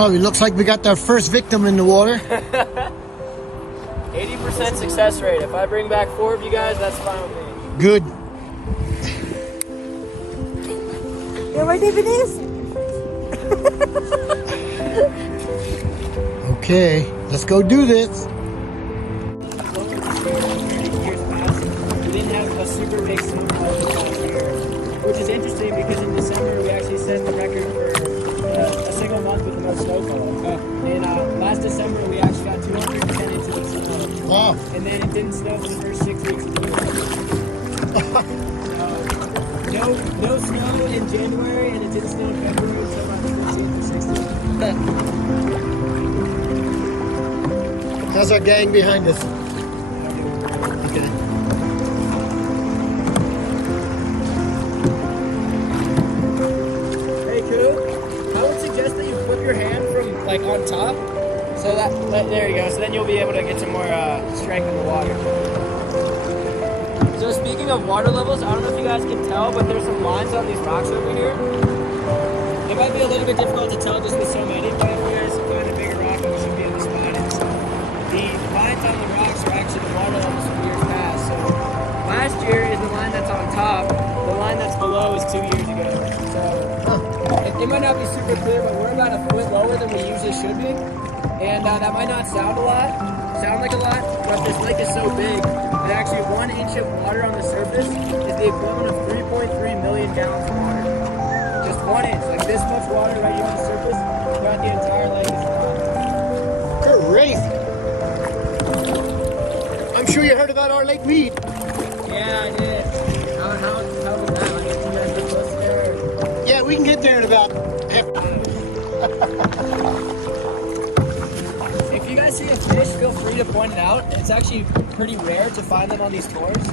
Oh, it looks like we got our first victim in the water. 80% success rate. If I bring back 4 of you guys, that's fine with me. Good. Yeah, where David is? Okay, let's go do this. We didn't have a super big snowfall last year, which is interesting because in December we actually set the record for a single month with the most snowfall. And last December we actually got 210 inches of snow. Wow. And then it didn't snow for the first 6 weeks of the year. No snow in January, and it didn't snow in February until about the 15th or 16th. How's our gang behind us? Okay. Hey, Koo, I would suggest that you flip your hand from like on top, so that there you go. So then you'll be able to get some more strength in the water. So speaking of water levels, I don't know if you guys can tell, but there's some lines on these rocks over here. It might be a little bit difficult to tell just with so many, but if there's find a bigger rock, we should be able to spot it. So the lines on the rocks are actually the water levels from years past. So last year is the line that's on top. The line that's below is 2 years ago. So it might not be super clear, but we're about a foot lower than we usually should be. And that might not sound like a lot, but this lake is so big that actually 1 inch of water on the surface is the equivalent of 3.3 million gallons of water. Just 1 inch, like this much water right here on the surface throughout the entire lake is gone. Great. I'm sure you heard about our Lake Mead. Yeah, I did. How was that? Like, if you guys were close there? Yeah, we can get there in about half. If you guys see a fish, feel free to point it out. It's actually pretty rare to find them on these tours.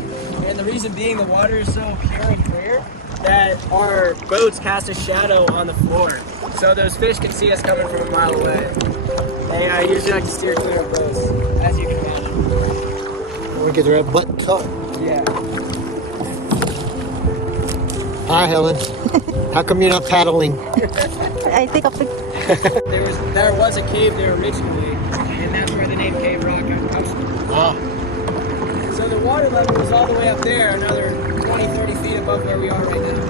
And the reason being the water is so pure and clear that our boats cast a shadow on the floor. So those fish can see us coming from a mile away. They usually like to steer clear of boats, as you can imagine. We'll get their butt tucked. Yeah. Hi, Helen. How come you're not paddling? I think of the... There was a cave there originally, and that's where the name Cave Rock comes from. Wow. So the water level is all the way up there, another 20, 30 feet above where we are right now.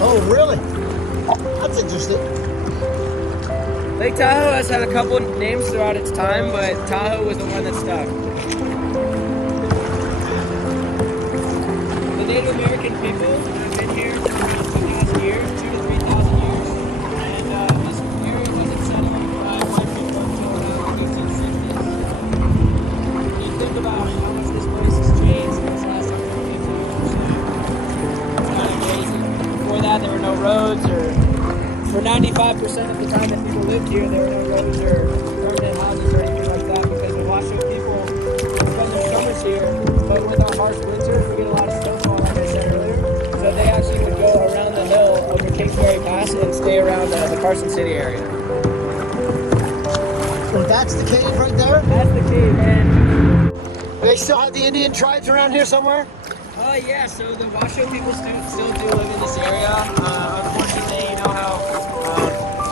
Oh, really? That's interesting. Lake Tahoe has had a couple names throughout its time, but Tahoe was the one that stuck. The Native American people have been here for around 2,000 years, 2,000 to 3,000 years, and this area wasn't settled by white people until around the 1860s. When you think about how much this place has changed since last time we came to, it's kind of amazing. Before that, there were no roads, or for 95% of the time that people lived here, there were no roads or permanent houses or anything like that, because the Washoe people spend their summers here, but with our harsh winters, we get a lot of snowfall, like I said earlier. So they actually would go around the hill over Kingsbury Pass and stay around the Carson City area. So that's the cave right there? That's the cave, man. They still have the Indian tribes around here somewhere? Yeah, so the Washoe people still do live in this area. Unfortunately, you know how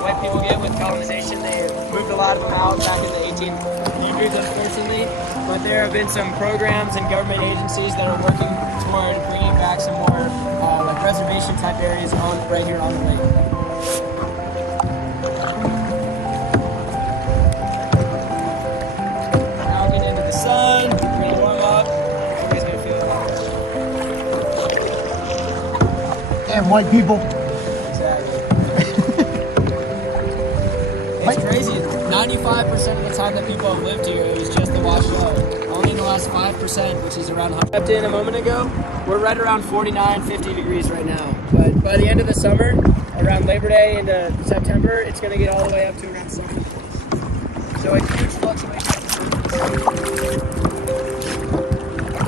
white people get with colonization. They moved a lot of them out back in the 1800s, unfortunately. But there have been some programs and government agencies that are working toward bringing back some more like reservation type areas right here on the lake. Now getting into the sun, we're gonna warm up. Everybody's gonna feel it. Damn white people. Exactly. It's crazy. 95% of the time that people have lived here, it was just the Washoe. Only in the last 5%, which is around 100. Stepped in a moment ago. We're right around 49, 50 degrees right now. But by the end of the summer, around Labor Day into September, it's going to get all the way up to around 70 degrees. So a huge fluctuation.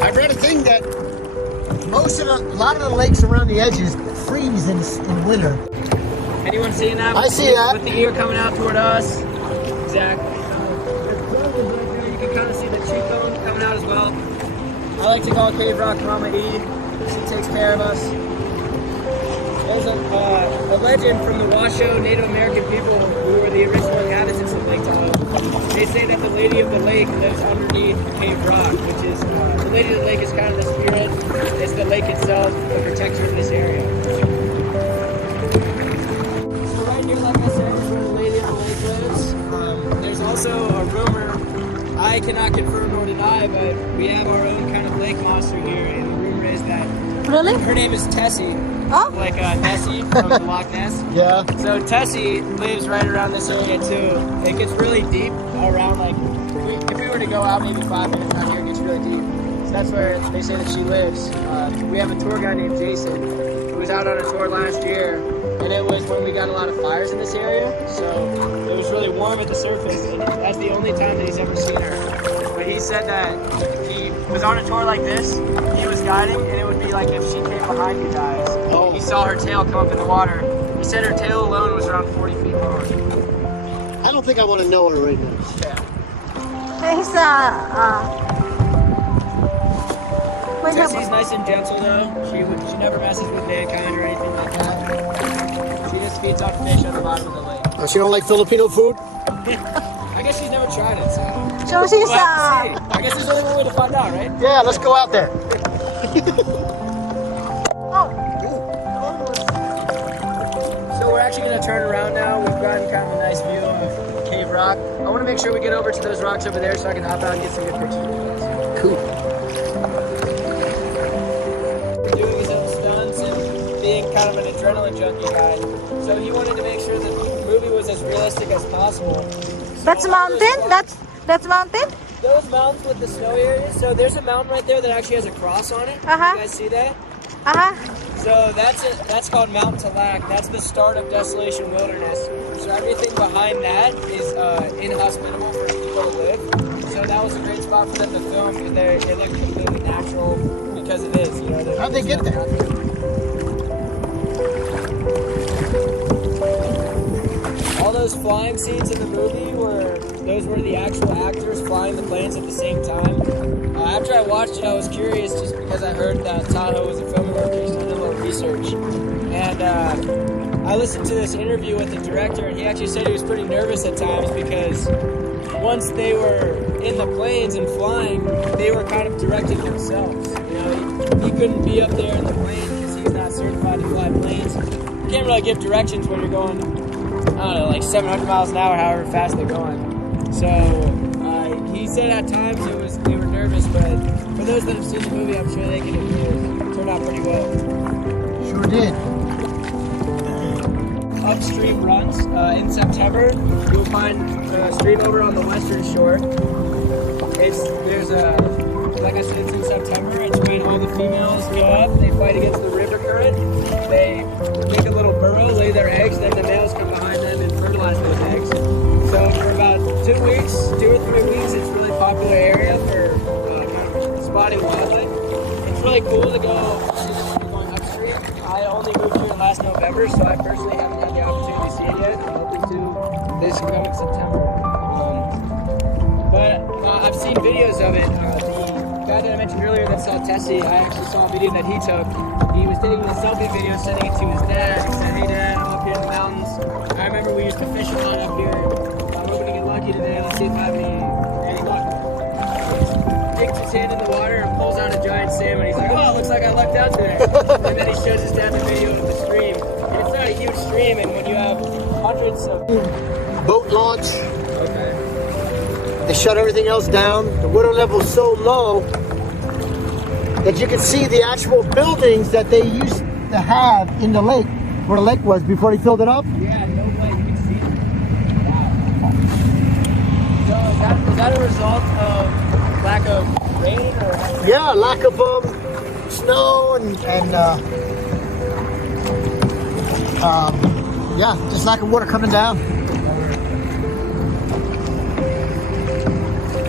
I've read a thing that a lot of the lakes around the edges freeze in winter. Anyone seeing that? I see that. With the ear coming out toward us. Exactly. You can kind of see the cheekbone coming out as well. I like to call Cave Rock Mama E. She takes care of us. There's a legend from the Washoe Native American people who were the original inhabitants of Lake Tahoe. They say that the Lady of the Lake lives underneath Cave Rock, which is, the Lady of the Lake is kind of the spirit. It's the lake itself, the protector of this area. So right here, like I said, is where the Lady of the Lake lives. There's also a rumor, I cannot confirm nor deny, but we have our own kind of lake monster here, and the rumor is that Really? her name is Tessie. Oh? Like Nessie from the Loch Ness. Yeah. So Tessie lives right around this area too. It gets really deep around, like, if we were to go out maybe 5 minutes out here, it gets really deep. So that's where they say that she lives. We have a tour guide named Jason who was out on a tour last year, and it was when we got a lot of fires in this area. So it was really warm at the surface, and that's the only time that he's ever seen her. But he said that he was on a tour like this, he was guiding, and it would be like if she came behind you guys. Oh. He saw her tail come up in the water. He said her tail alone was around 40 feet long. I don't think I want to know her right now. Yeah. He's when Tessie's nice and gentle though. She never messes with mankind or anything like that. She just feeds on fish at the bottom of the lake. Oh, she don't like Filipino food? I guess she's never tried it, so so she's we'll have to see. I guess there's only one way to find out, right? Yeah, let's go out there. So we're actually going to turn around now. We've gotten kind of a nice view of Cave Rock. I want to make sure we get over to those rocks over there so I can hop out and get some good pictures of you guys. Cool. Doing his own stunts and being kind of an adrenaline junkie guy. So he wanted to make sure that the movie was as realistic as possible. that's mountain. That's mountain. Those mountains with the snowy areas. So there's a mountain right there that actually has a cross on it. Uh-huh. You guys see that? Uh-huh. So that's called Mountain Tallac. That's the start of Desolation Wilderness. So everything behind that is inhospitable for people to live. So that was a great spot for them to film because it looked completely natural because it is. You know, How'd they get there? All those flying scenes in the movie those were the actual actors flying the planes at the same time. After I watched it, I was curious just because I heard that Tahoe was a filming location. I did a little research. And I listened to this interview with the director, and he actually said he was pretty nervous at times because once they were in the planes and flying, they were kind of directing themselves. You know, he couldn't be up there in the plane because he's not certified to fly planes. You can't really give directions when you're going, I don't know, like 700 miles an hour, however fast they're going. So he said at times they were nervous, but for those that have seen the movie, I'm sure they can agree it turned out pretty well. Sure did. Upstream runs in September. You'll find a stream over on the western shore. Like I said, it's in September. It's when all the females go up. They fight against the river current. They make a little burrow, lay their eggs, then the males come behind them and fertilize those eggs. So for about 2 or 3 weeks, it's a really popular area for kind of spotting wildlife. It's really cool to go see them when you're going upstream. I only moved here last November, so I personally haven't had the opportunity to see it yet. I'm hoping to this coming September. But I've seen videos of it. The guy that I mentioned earlier that saw Tessie, I actually saw a video that he took. He was taking a selfie video, sending it to his dad. He said, "Hey Dad, I'm up here in the mountains. I remember we used to fish a lot up here. I'm hoping to get lucky today. Let's see if I have any luck." He sticks his hand in the water and pulls out a giant salmon. He's like, "Oh, it looks like I lucked out today." And then he shows his dad the video of the stream. And it's not a huge stream, and when you have hundreds of... Boat launch. Okay. They shut everything else down. The water level is so low that you can see the actual buildings that they used to have in the lake, where the lake was before they filled it up. Yeah, no way you can see them. Wow. So is that a result of lack of rain or? Yeah, lack of snow and yeah, just lack of water coming down.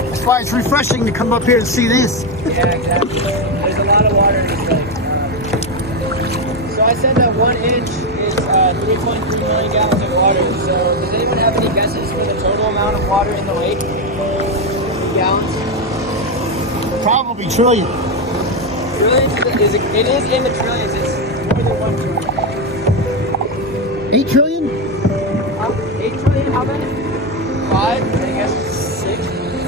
That's why it's refreshing to come up here and see this. Yeah, exactly. There's a lot of water in this lake. So I said that 1 inch is 3.3 million gallons of water. So does anyone have any guesses for the total amount of water in the lake? Gallons? Probably trillion. Trillions? It is in the trillions. It's more than 1 trillion. 8 trillion? 8 trillion, how many? 5, I guess 6.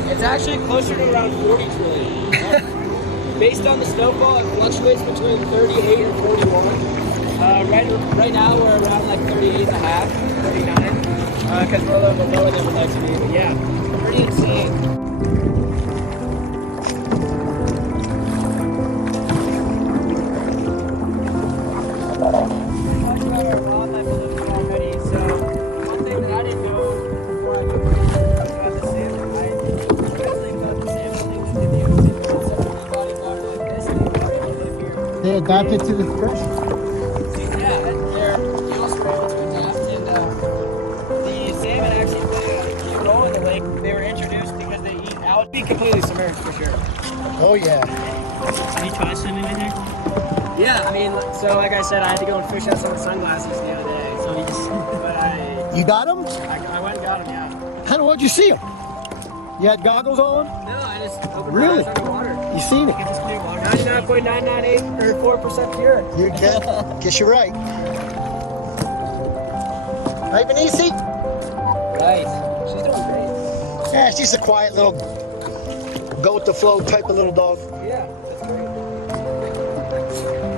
It's actually closer to around 40 trillion. Based on the snowfall, it fluctuates between 38 and 41. Right now, we're around like 38 and a half, 39, because we're a little bit lower than we'd like to be. But yeah, pretty insane. They adapted to the expression. Yeah, they also were able to adapt, and the salmon actually play a key role in the lake. They were introduced because they eat algae. Be completely submerged for sure. Oh yeah. Have you tried swimming in here? Yeah, I mean, so like I said, I had to go and fish out some sunglasses the other day. So You got them? I went and got them. Yeah. How what'd you see them? You had goggles on? No, I just opened Really? my eyes underwater. You seen it? Get this clear water. 99.998 or 4% pure. You can. Guess you're right. Right, Benici? Right. She's doing great. Yeah, she's a quiet little, go with the flow type of little dog. Yeah, that's great.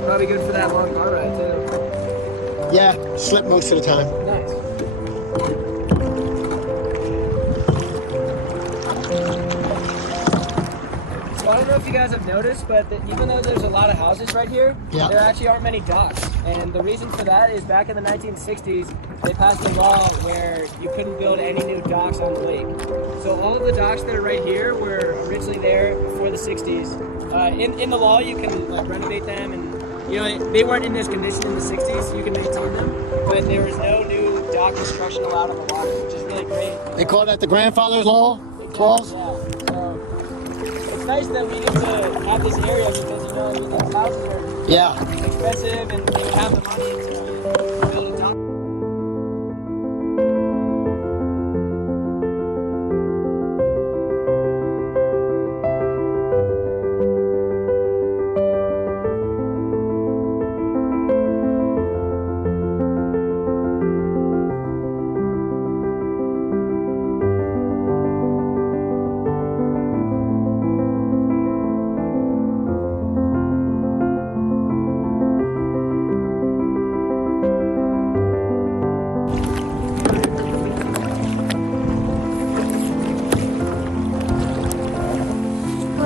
Probably good for that long car ride too. Yeah, slip most of the time. Nice. So I don't know if you guys have noticed, but even though there's a lot of houses right here, Yeah. there actually aren't many docks. And the reason for that is back in the 1960s, they passed a law where you couldn't build any new docks on the lake. So all of the docks that are right here were originally there before the 60s. In the law, you can like renovate them, and you know they weren't in this condition in the 60s. You can maintain them, but there was no new dock construction allowed on the water, which is really great. They call that the grandfather's law clause? Yeah. So it's nice that we get to have this area because you know these houses are Yeah. expensive, and they would have the money to build a dock.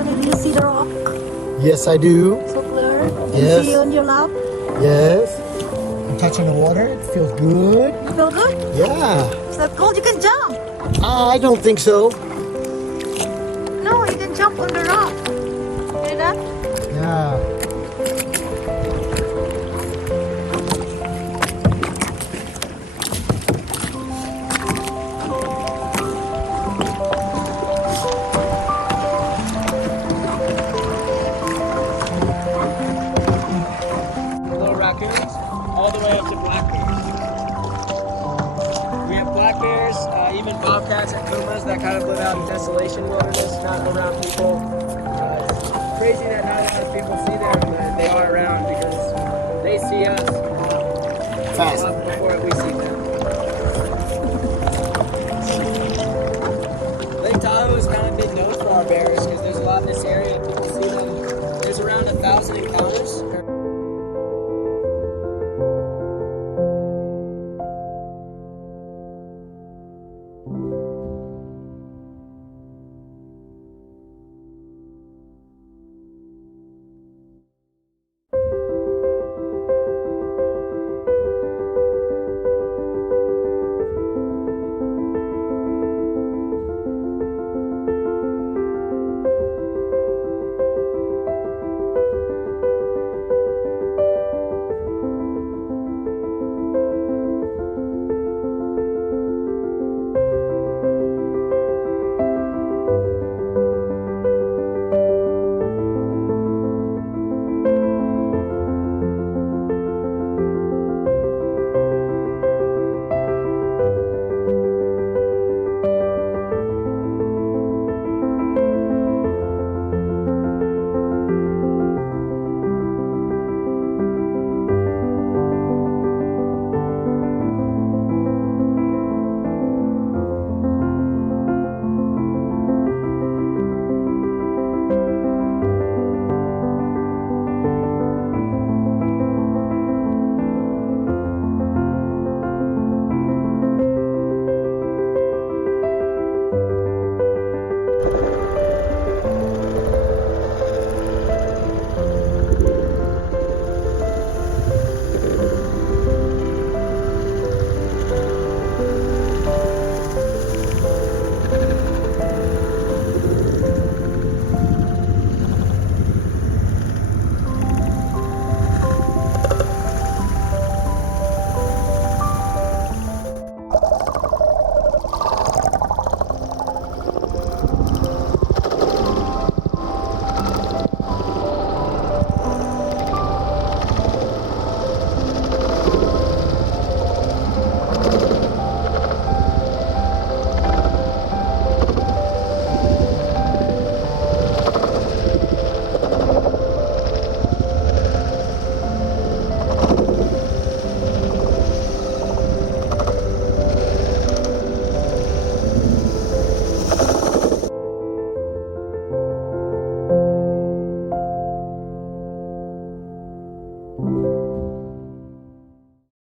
Do you see the rock? Yes, I do. So clear. Yes. You see on your lap? Yes. I'm touching the water. It feels good. You feel good? Yeah. It's not cold. You can jump. I don't think so. No, you can jump on the rock. See that? Yeah. Little raccoons, all the way up to black bears. We have black bears, even bobcats and pumas that kind of live out in desolation wilderness, not around people. It's crazy that not a lot of people see them, but they are around because they see us. Fast.